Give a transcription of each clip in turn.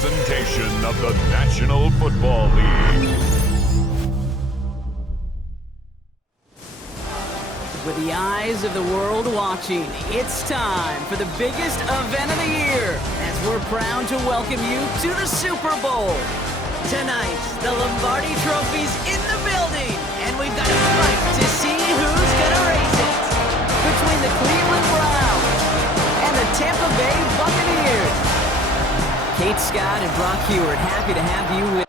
presentation of the National Football League. With the eyes of the world watching, it's time for the biggest event of the year, as we're proud to welcome you to the Super Bowl. Tonight, the Lombardi Trophy's in the building, and we've got a fight to see who's gonna raise it. Between the Cleveland Browns and the Tampa Bay Buccaneers. Kate Scott and Brock Heward, happy to have you with.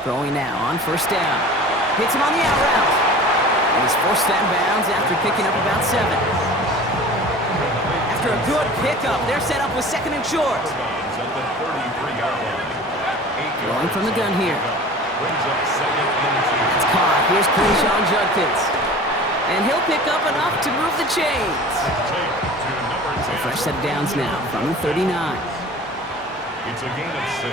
Throwing now on first down. Hits him on the out route. And he's forced out of bounds after picking up about 7. After a good pickup, they're set up with 2nd and short. Throwing from the gun here. It's caught. Here's Quinshon Judkins. And he'll pick up enough to move the chains. So fresh set of downs now from the 39. It's a gain of 6.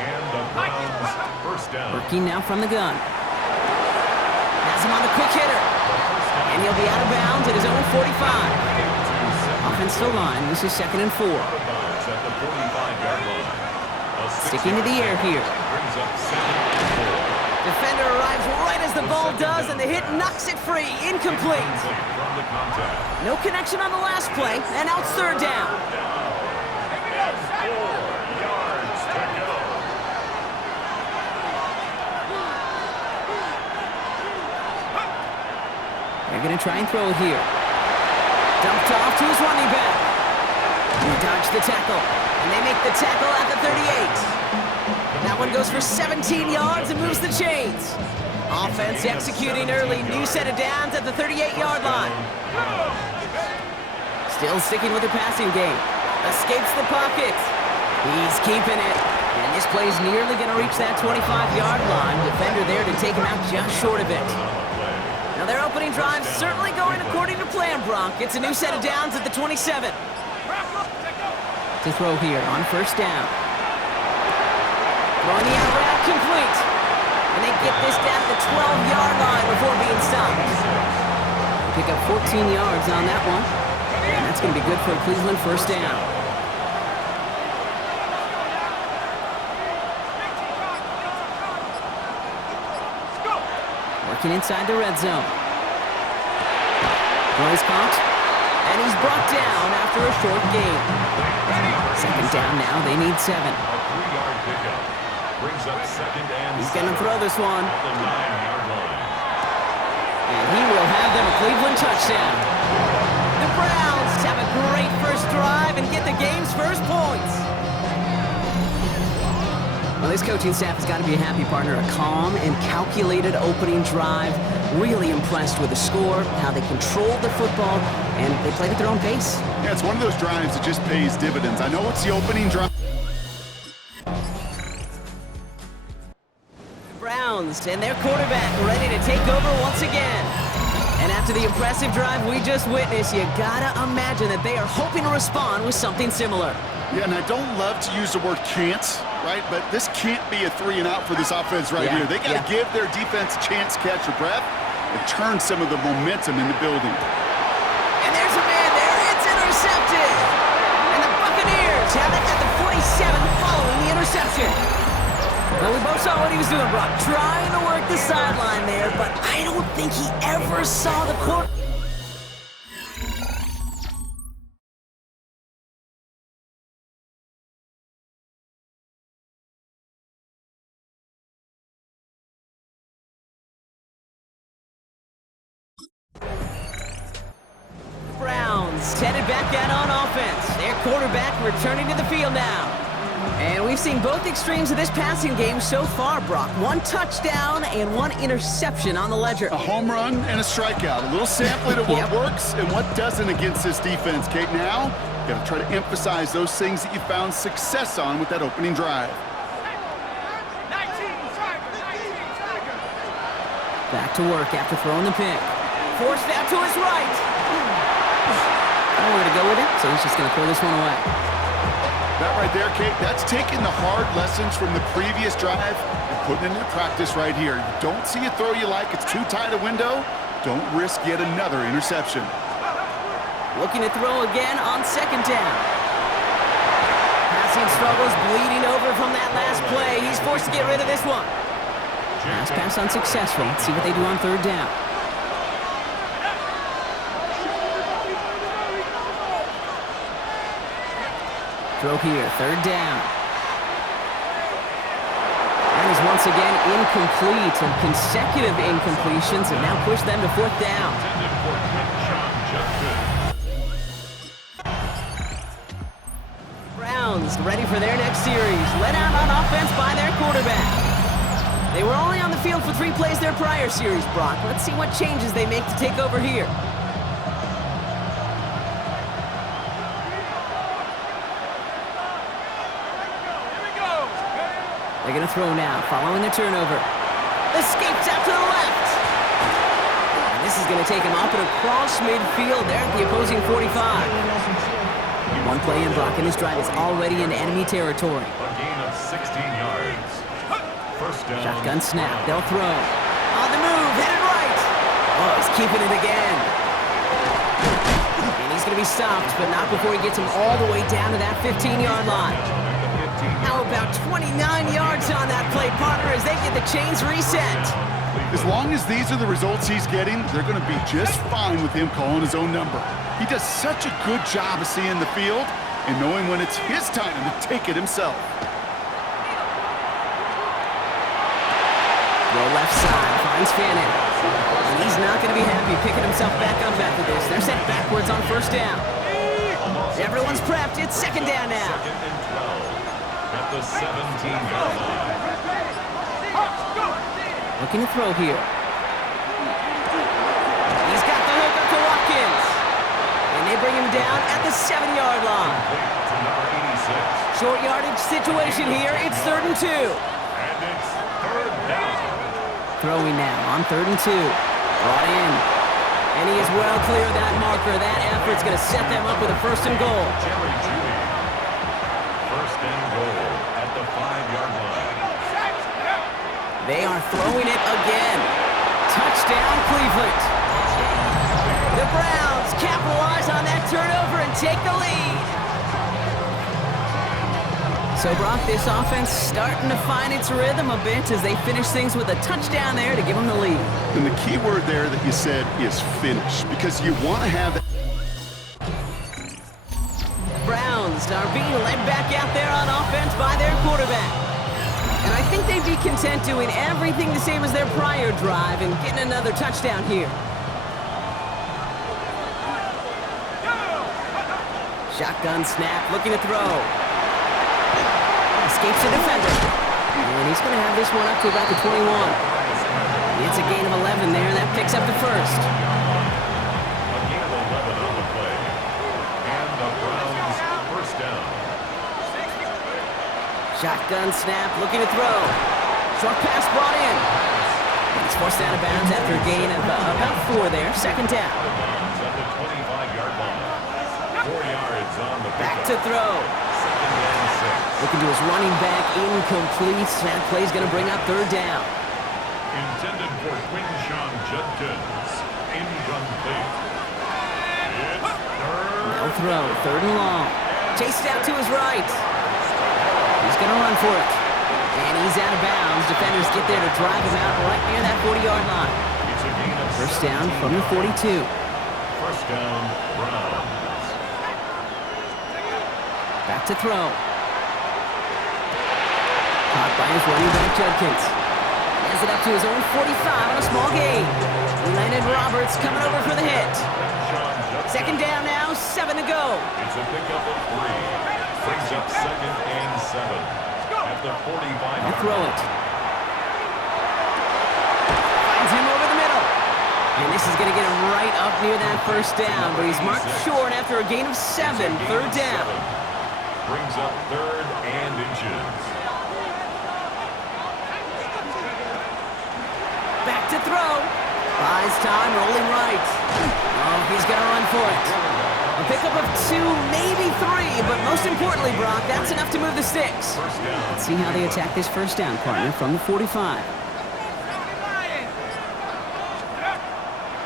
And the Browns first down. Working now from the gun. Has him on the quick hitter. And he'll be out of bounds at his own 45. Offensive line, this is 2nd and 4. Sticking to the air here. Defender arrives right as the ball does, and the hit knocks it free. Incomplete. No connection on the last play, and out 3rd down. They're going to try and throw it here. Dumped off to his running back. He dodged the tackle, and they make the tackle at the 38. That one goes for 17 yards and moves the chains. Offense executing early. New set of downs at the 38-yard line. Still sticking with the passing game. Escapes the pocket. He's keeping it. And this play's nearly going to reach that 25-yard line. Defender there to take him out just short of it. Now their opening drive certainly going according to plan, Brock. It's a new set of downs at the 27. To throw here on first down. Throwing the out route complete. And they get this down to the 12-yard line before being stopped. Pick up 14 yards on that one. And that's going to be good for a Cleveland first down. Working inside the red zone. Throws caught, and he's brought down after a short gain. 2nd down now, they need 7. A 3-yard pickup brings up 2nd and He's going to throw this one. at the 9-yard line. And he will have them a Cleveland touchdown. The Browns have a great first drive and get the game's first points. Well, this coaching staff has got to be a happy partner. A calm and calculated opening drive. Really impressed with the score, how they controlled the football, and they played at their own pace. Yeah, it's one of those drives that just pays dividends. I know it's the opening drive. Browns and their quarterback ready to take over once again. And after the impressive drive we just witnessed, you gotta imagine that they are hoping to respond with something similar. Yeah, and I don't love to use the word can't, right? But this can't be a 3 and out for this offense right here. They got to give their defense a chance to catch their breath and turn some of the momentum in the building. And there's a man there. It's intercepted. And the Buccaneers have it at the 47 following the interception. Well, we both saw what he was doing, Brock. Trying to work the sideline there, but I don't think he ever saw the quarter. Browns headed back out on offense. Their quarterback returning to the field now. And we've seen both extremes of this passing game so far, Brock. 1 touchdown and 1 interception on the ledger. A home run and a strikeout. A little sampling of what works and what doesn't against this defense, Kate. Now, you got to try to emphasize those things that you found success on with that opening drive. Back to work after throwing the pick. Forced out to his right. Nowhere to go with it, so he's just going to throw this one away. That right there, Kate, that's taking the hard lessons from the previous drive and putting it into practice right here. You don't see a throw you like, it's too tight a window. Don't risk yet another interception. Looking to throw again on 2nd down. Passing struggles bleeding over from that last play. He's forced to get rid of this one. Last pass unsuccessful. Let's see what they do on 3rd down. Throw here, 3rd down. And is once again incomplete, and consecutive incompletions have now pushed them to 4th down. Browns ready for their next series. Let out on offense by their quarterback. They were only on the field for 3 plays their prior series, Brock. Let's see what changes they make to take over here. They're going to throw now, following the turnover. Escapes out to the left. And this is going to take him up and across midfield there at the opposing 45. 1 play in, Brock, and this drive is already in enemy territory. A gain of 16 yards. 1st down. Shotgun snap, they'll throw. On the move, headed right. Oh, he's keeping it again. And he's going to be stopped, but not before he gets him all the way down to that 15-yard line. How about 29 yards on that play, partner, as they get the chains reset. As long as these are the results he's getting, they're going to be just fine with him calling his own number. He does such a good job of seeing the field and knowing when it's his time to take it himself. Throw left side, finds Fannin. And he's not going to be happy picking himself back up after this. They're sent backwards on 1st down. Everyone's prepped. It's 2nd down now. 2nd and 12 at the 17-yard line. Looking to throw here. He's got the hook up to Watkins. And they bring him down at the 7-yard line. To number 86. Short yardage situation here. It's 3rd and 2. And it's 3rd down. Throwing now on 3rd and 2. Brought in. And he is well clear of that marker. That effort's going to set them up with a 1st and goal. Jerry Judy. 1st and goal at the 5-yard line. They are throwing it again. Touchdown, Cleveland. The Browns capitalize on that turnover and take the lead. So, Brock, this offense starting to find its rhythm a bit as they finish things with a touchdown there to give them the lead. And the key word there that you said is finish, because you want to have that. Browns are being led back out there on offense by their quarterback. And I think they'd be content doing everything the same as their prior drive and getting another touchdown here. Shotgun snap, looking to throw. Escapes the defender. And he's going to have this one up to about the 21. It's a gain of 11 there. That picks up the 1st. A gain of 11 on the play. And the Browns 1st down. Shotgun snap, looking to throw. Short pass brought in. And he's forced out of bounds after a gain of about 4 there. 2nd down. At the 25-yard line. 4 yards on the Back to throw. 2nd and 6. Looking to his running back, incomplete. That play's going to bring up 3rd down. Intended for Quinshawn Judkins. Incomplete. It's 3rd. No throw, 3rd and long. Chased out to his right. He's going to run for it. And he's out of bounds. Defenders get there to drive him out right near that 40-yard line. It's a gain of 1st down from the 42. 1st down, Browns. Back to throw. Caught by his running back, Judkins. Has it up to his own 45 on a small gain. Landon Roberts coming over for the hit. 2nd down now, 7 to go. It's a pickup of 3. Brings up 2nd and 7. at the 45-yard I'll throw it. Finds him over the middle. And this is going to get him right up near that first down, but he's marked short after a gain of 7, third down. Brings up 3rd and inches. Back to throw. Buys time, rolling right. Oh, he's going to run for it. A pickup of 2, maybe 3, but most importantly, Brock, that's enough to move the sticks. Let's see how they attack this first down, partner, from the 45.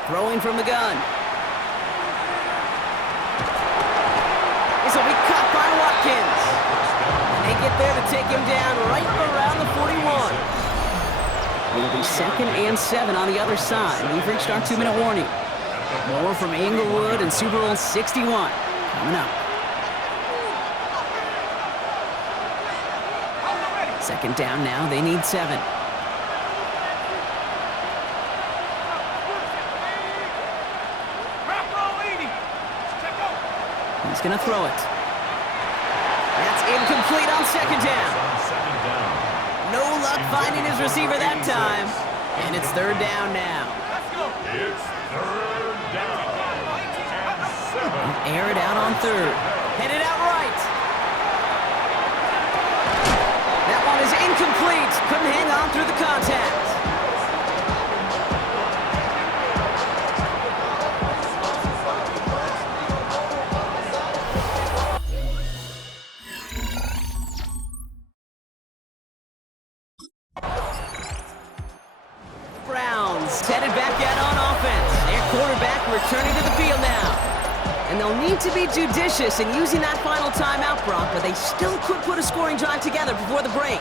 Throwing from the gun. This will be caught by Watkins. And they get there to take him down right around the 41. It'll be 2nd and 7 on the other side. We've reached our 2-minute warning. More from Inglewood and Super Bowl 61 coming up. 2nd down now. They need 7. He's going to throw it. That's incomplete on 2nd down. No luck finding his receiver that time. And it's 3rd down now. It's 3rd down. And 7. Air it out on 3rd. Headed out right. That one is incomplete. Couldn't hang on through the contact. Headed back out on offense. Their quarterback returning to the field now. And they'll need to be judicious in using that final timeout, Brock, but they still could put a scoring drive together before the break.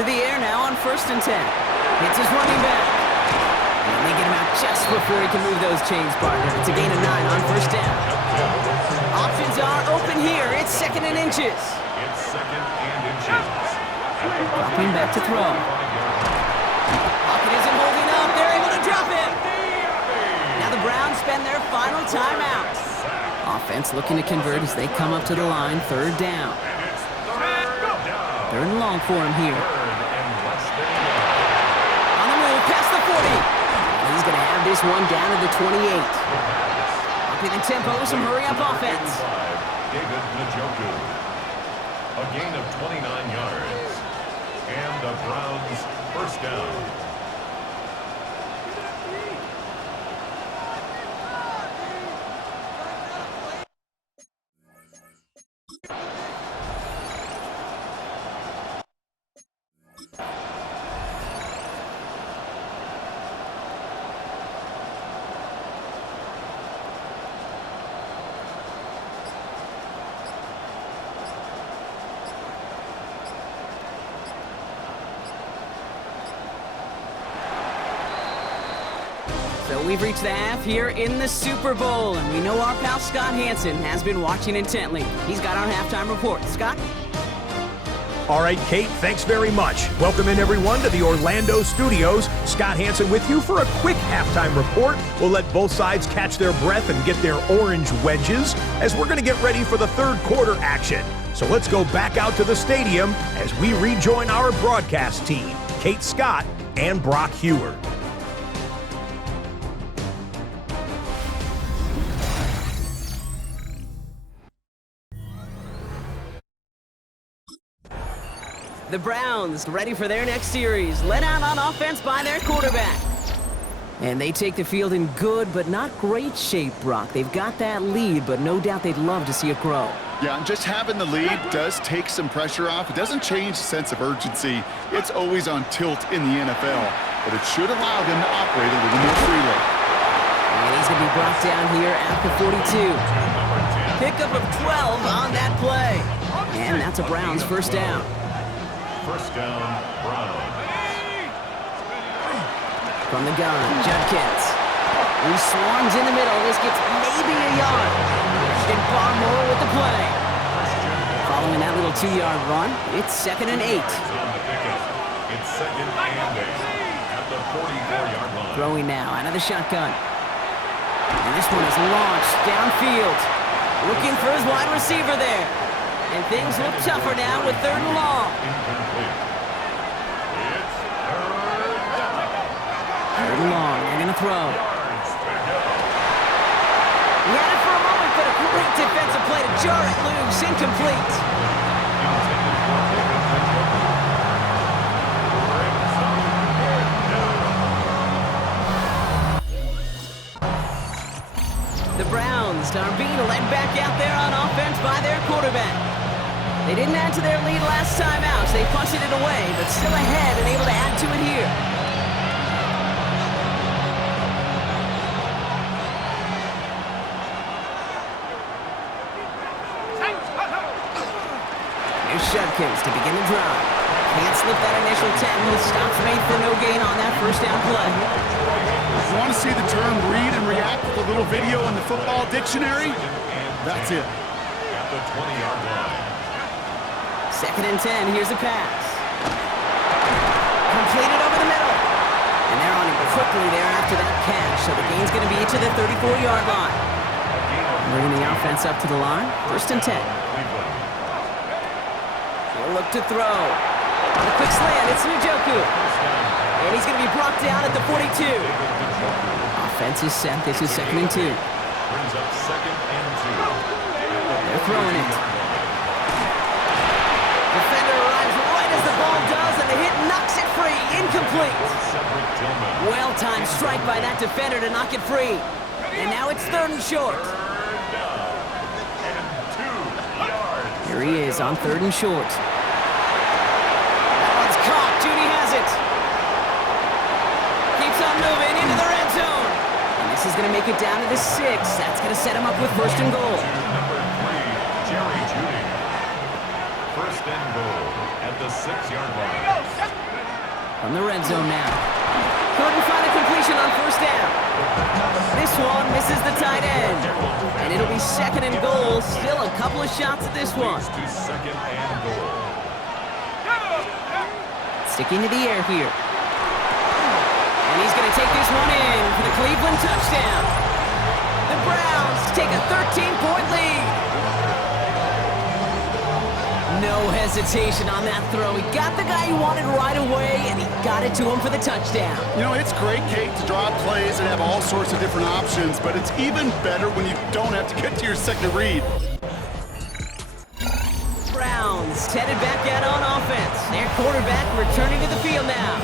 To the air now on 1st and 10. Hits his running back. And they get him out just before he can move those chains, partner. It's a gain of 9 on 1st down. Options are open here. It's 2nd and inches. It's 2nd and inches. Dropping back to throw. Pocket isn't holding up. They're able to drop him. Now the Browns spend their final timeout. Offense looking to convert as they come up to the line. 3rd down. 3rd and long for him here. On the move, past the 40. He's going to have this one down to the 28. Upping the tempo with some hurry-up offense. David Njoku. A gain of 29 yards. And the Browns 1st down. So we've reached the half here in the Super Bowl, and we know our pal Scott Hansen has been watching intently. He's got our halftime report. Scott? All right, Kate, thanks very much. Welcome in, everyone, to the Orlando studios. Scott Hansen with you for a quick halftime report. We'll let both sides catch their breath and get their orange wedges as we're going to get ready for the 3rd quarter action. So let's go back out to the stadium as we rejoin our broadcast team, Kate Scott and Brock Heward. The Browns ready for their next series, led out on offense by their quarterback. And they take the field in good but not great shape, Brock. They've got that lead, but no doubt they'd love to see it grow. Yeah, and just having the lead does take some pressure off. It doesn't change the sense of urgency. It's always on tilt in the NFL, but it should allow them to operate a little more freely. And he's going to be brought down here at the 42. Pickup of 12 on that play. And that's a Browns 1st down. 1st down, Browns. From the gun, Judkins. He swarms in the middle. This gets maybe a yard. Christian Barmore with the play. Following that little 2-yard run, it's 2nd and 8. It's 2nd and 8 at the 44-yard line. Throwing now out of the shotgun. And this one is launched downfield. Looking for his wide receiver there. And things look tougher now with 3rd and long. Incomplete. It's 3rd and long. They're going to throw. yards to go. He had it for a moment, but a great defensive play to jar it loose. Incomplete. Intended for David Njoku. Red zone and down. The Browns are being led back out there on offense by their quarterback. They didn't add to their lead last time out, so they punted it away, but still ahead and able to add to it here. Here's Judkins to begin the drive. Can't slip that initial tackle. Stops made for no gain on that first down play. If you want to see the term read and react with a little video in the football dictionary, that's it. At the 20-yard line. 2nd and 10, here's a pass. Completed over the middle. And they're on him quickly there after that catch, so the gain's going to be to the 34-yard line. Bringing the offense up to the line, 1st and 10. He'll look to throw. On a quick slant, it's Njoku. And he's going to be brought down at the 42. Offense is set. This is 2nd and 2. Brings up 2nd and 2. They're throwing it. Defender arrives right as the ball does, and the hit knocks it free. Incomplete. Cedric Tillman. Well-timed strike by that defender to knock it free. And now it's 3rd and short. Third down and 2 yards. Here he is on 3rd and short. That one's caught. Judy has it. Keeps on moving into the red zone. And this is going to make it down to the 6. That's going to set him up with 1st and goal. Number 3, Jerry Judy. 1st and goal at the 6-yard line. From the red zone now. Couldn't find a completion on 1st down. This one misses the tight end. And it'll be 2nd and goal. Still a couple of shots at this one. To 2nd and goal. Sticking to the air here. And he's going to take this one in for the Cleveland touchdown. The Browns take a 13-point lead. No hesitation on that throw. He got the guy he wanted right away, and he got it to him for the touchdown. You know, it's great, Kate, to draw plays and have all sorts of different options, but it's even better when you don't have to get to your second read. Browns headed back out on offense. Their quarterback returning to the field now.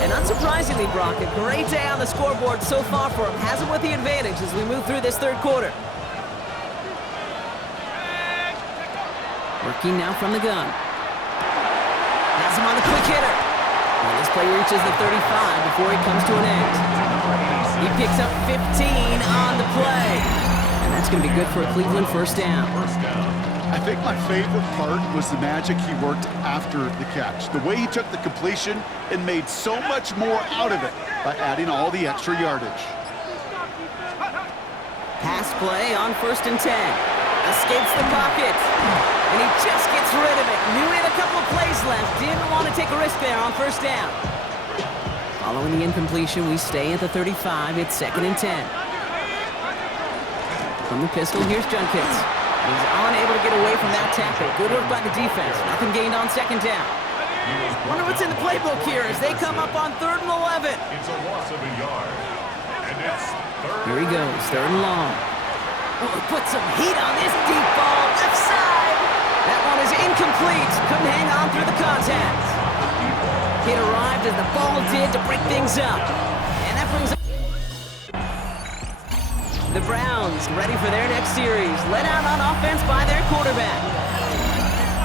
And unsurprisingly, Brock, a great day on the scoreboard so far for him. Has him with the advantage as we move through this 3rd quarter. Working now from the gun. Has him on the quick hitter. And this play reaches the 35 before he comes to an end. He picks up 15 on the play. And that's going to be good for a Cleveland 1st down. I think my favorite part was the magic he worked after the catch. The way he took the completion and made so much more out of it by adding all the extra yardage. Pass play on 1st and 10. Escapes the pocket. And he just gets rid of it. Knew he had a couple of plays left. Didn't want to take a risk there on 1st down. Following the incompletion, we stay at the 35. It's 2nd and 10. From the pistol, here's Judkins. He's unable to get away from that tackle. Good work by the defense. Nothing gained on 2nd down. Wonder what's in the playbook here as they come up on 3rd and 11. It's a loss of a yard. And it's 3rd. Here he goes, 3rd and long. Oh, put some heat on this deep ball, left side. That one is incomplete. Couldn't hang on through the contact. It arrived as the ball did to break things up. And that brings up the Browns ready for their next series. Led out on offense by their quarterback.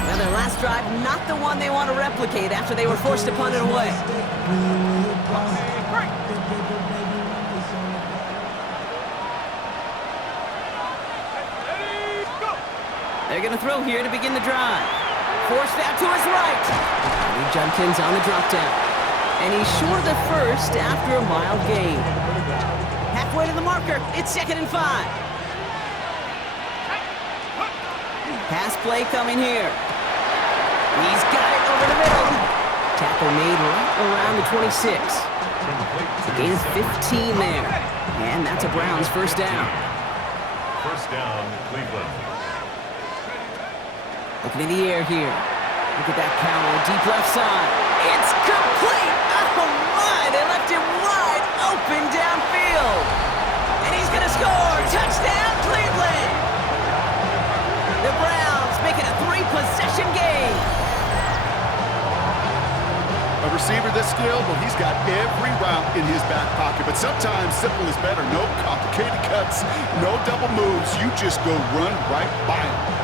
Now their last drive, not the one they want to replicate after they were forced to punt it away. They're going to throw here to begin the drive. Forced out to his right. Lee Judkins on the drop down. And he's short of the 1st after a mild gain. Halfway to the marker. It's 2nd and 5. Pass play coming here. He's got it over the middle. Tackle made right around the 26. A gain of 15 there. And that's a Browns 1st down. 1st down, Cleveland. Looking in the air here. Look at that power, deep left side. It's complete! Oh my, they left him wide open downfield. And he's gonna score! Touchdown, Cleveland! The Browns making a 3-possession game. A receiver this skilled, well, he's got every route in his back pocket. But sometimes simple is better. No complicated cuts, no double moves. You just go run right by him.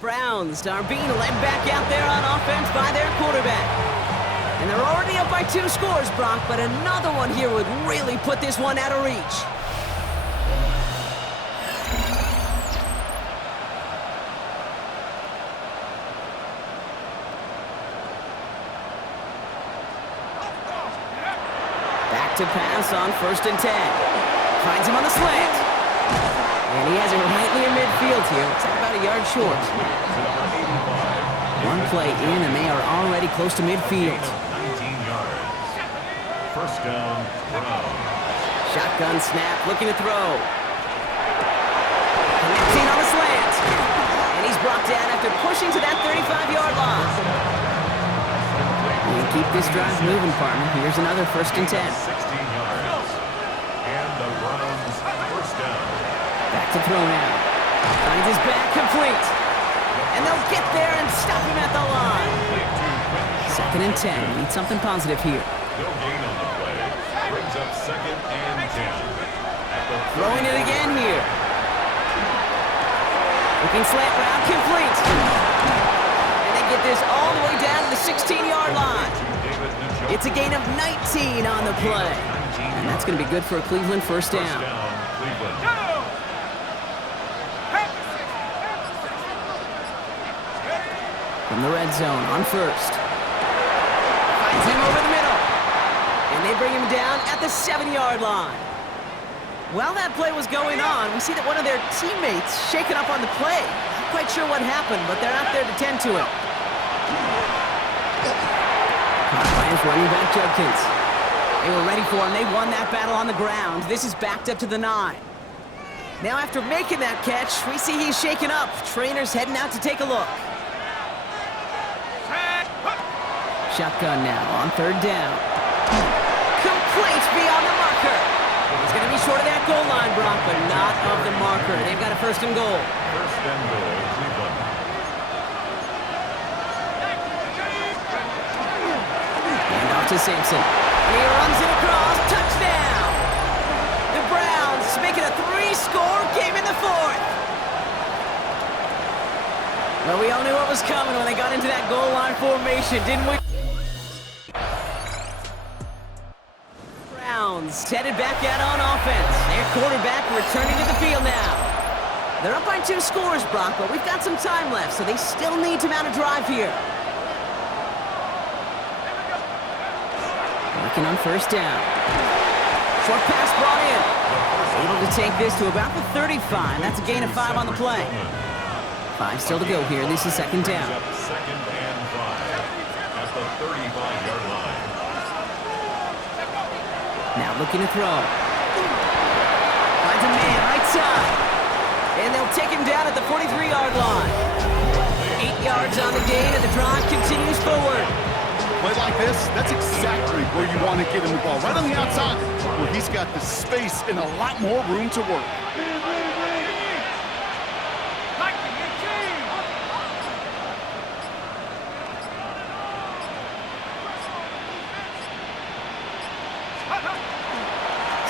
Browns are being led back out there on offense by their quarterback. And they're already up by 2 scores, Brock, but another one here would really put this one out of reach. Back to pass on 1st and 10. Finds him on the slant. And he has it right near midfield here. It's about a yard short. One play in, and they are already close to midfield. 19 yards. First down, Browns. Shotgun snap, looking to throw. Connecting on the slant. And he's brought down after pushing to that 35-yard line. And keep this drive moving, partner. Here's another 1st and 10. 16 yards. And the Browns first down. Back to throw now. Finds his back complete. And they'll get there and stop him at the line. 2nd and 10. Need something positive here. No gain on the play. Brings up 2nd and 10. Throwing it again here. Looking slant route complete. And they get this all the way down to the 16-yard line. It's a gain of 19 on the play. And that's going to be good for a Cleveland first down. From the red zone on 1st. Finds him over the middle. And they bring him down at the 7-yard line. While that play was going on, we see that one of their teammates shaken up on the play. Not quite sure what happened, but they're out there to tend to it. Lions running back Judkins. They were ready for him. They won that battle on the ground. This is backed up to the 9. Now after making that catch, we see he's shaken up. Trainer's heading out to take a look. Shotgun now on 3rd down. Complete beyond the marker. He's going to be short of that goal line, Brock, but not of the marker. They've got a 1st and goal. 1st and goal, Cleveland. Hand off to Sampson. And he runs it across. Touchdown! The Browns making a 3-score game in the 4th. Well, we all knew what was coming when they got into that goal line formation, didn't we? Browns headed back out on offense. Their quarterback returning to the field now. They're up by 2 scores, Brock, but we've got some time left, so they still need to mount a drive here. Working on 1st down. Short pass brought in. Able to take this to about the 35. That's a gain of 5 on the play. 5 still to go here. This is 2nd down. 2nd and 5 at the 35-yard line. Now looking to throw. Finds a man right side. And they'll take him down at the 43-yard line. 8 yards on the gain, and the drive continues forward. Play like this, that's exactly where you want to get him the ball. Right on the outside, where he's got the space and a lot more room to work.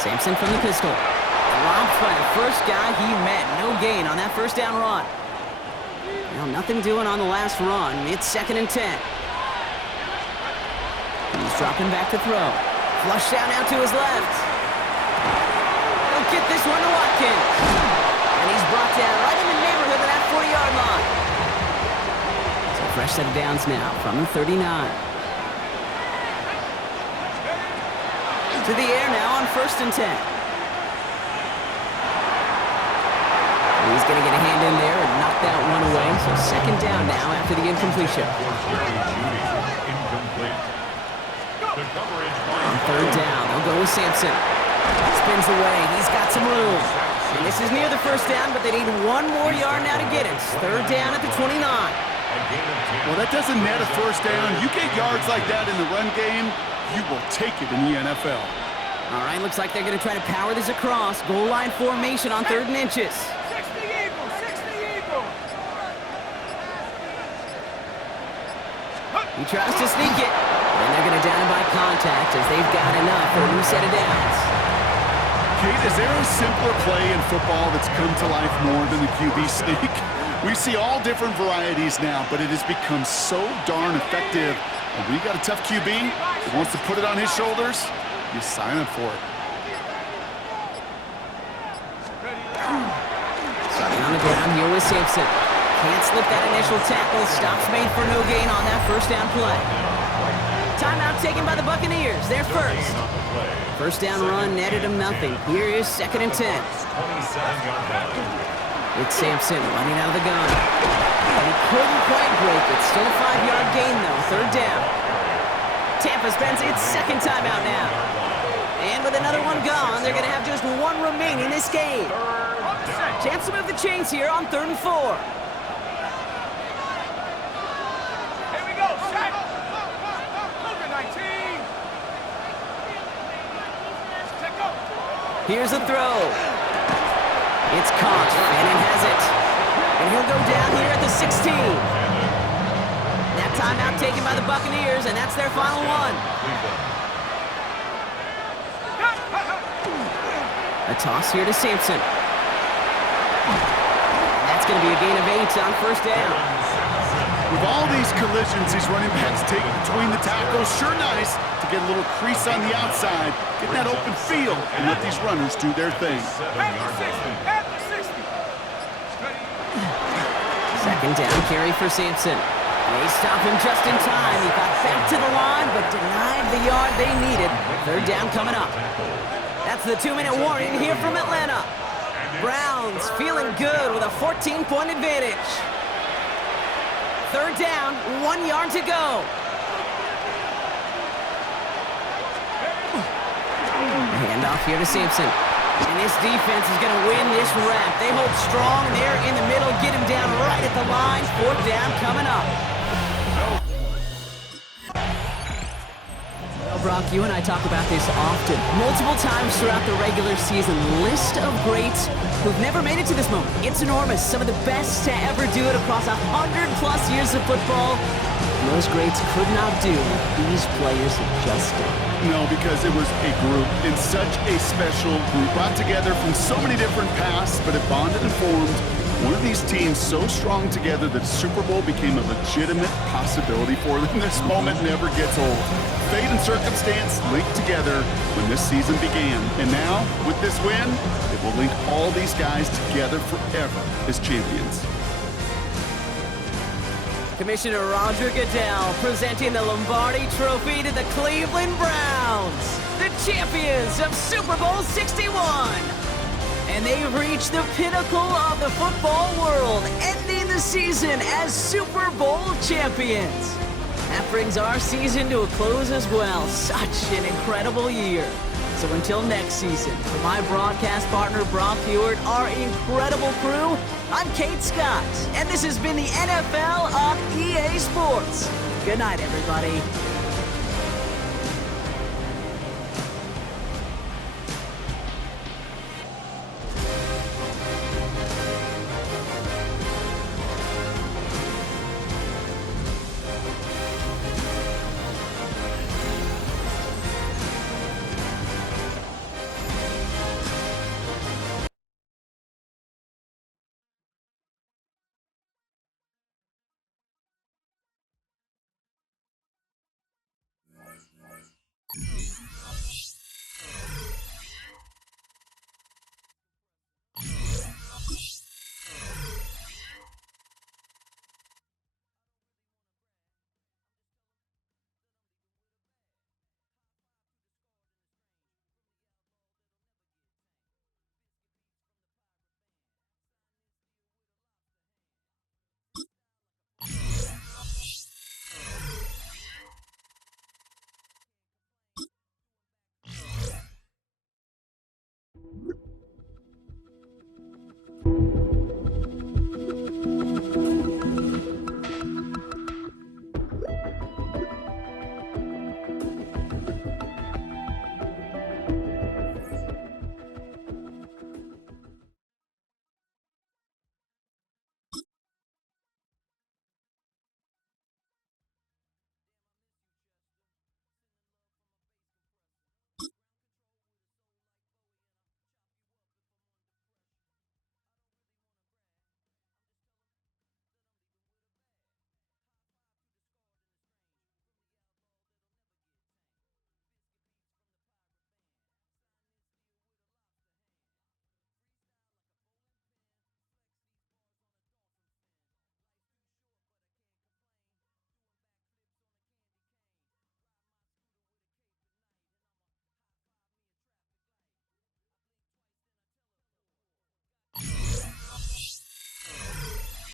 Sampson from the pistol. Dropped by the first guy he met. No gain on that 1st down run. Well, nothing doing on the last run. It's 2nd and 10. He's dropping back to throw. Flush down out to his left. He'll get this one to Watkins. And he's brought down right in the neighborhood of that 40-yard line. So a fresh set of downs now from the 39. To the air now on 1st and 10. He's going to get a hand in there and knock that one away. So 2nd down now after after the incompletion. On third down, they'll go with Sampson. Spins away, he's got some room. And this is near the first down, but they need one more yard now to get it. Third down at the 29. Well, that doesn't net a first down. You get yards like that in the run game, you will take it in the NFL. All right, looks like they're going to try to power this across. Goal line formation on 3rd and inches. 60 Eagle. He tries to sneak it. And they're going to down him by contact as they've got enough for a new set of downs. Kate, is there a simpler play in football that's come to life more than the QB sneak? We see all different varieties now, but it has become so darn effective. And when you got a tough QB that wants to put it on his shoulders, you sign up for it. Starting on the ground here with Sampson. Can't slip that initial tackle. Stops made for no gain on that first down play. Timeout taken by the Buccaneers. They're first. First down run netted him nothing. Here is 2nd and 10. It's Sampson running out of the gun. He couldn't quite break it. Still a 5-yard gain, though. Third down. Tampa spends its 2nd timeout now. And with another one gone, they're going to have just one remaining this game. Chance to move the chains here on 3rd and 4. Here we go, set. Look at 19. Take go. Here's a throw. It's caught. Fanning has it. And he'll go down here at the 16. That timeout taken by the Buccaneers, and that's their final one. A toss here to Sampson. That's going to be a gain of 8 on first down. With all these collisions these running backs take between the tackles, sure nice to get a little crease on the outside, get that open field, and let these runners do their thing. At the 60. 2nd down carry for Sampson. They stop him just in time. He got back to the line, but denied the yard they needed. Third down coming up. That's the 2-minute warning here from Atlanta. Browns feeling good with a 14-point advantage. Third down, 1 yard to go. Handoff here to Sampson. And this defense is going to win this rep. They hold strong, and they're in the middle. Get him down right at the line. 4th down coming up. Well, Brock, you and I talk about this often. Multiple times throughout the regular season. List of greats who've never made it to this moment. It's enormous. Some of the best to ever do it across 100-plus years of football. And those greats could not do what these players have just done. No, because it was a group, in such a special group, brought together from so many different paths, but it bonded and formed one of these teams so strong together that Super Bowl became a legitimate possibility for them. This moment never gets old. Fate and circumstance linked together when this season began. And now, with this win, it will link all these guys together forever as champions. Commissioner Roger Goodell presenting the Lombardi Trophy to the Cleveland Browns, the champions of Super Bowl 61. And they've reached the pinnacle of the football world, ending the season as Super Bowl champions. That brings our season to a close as well. Such an incredible year. So until next season, for my broadcast partner Brock Hewitt, our incredible crew, I'm Kate Scott, and this has been the NFL on EA Sports. Good night, everybody.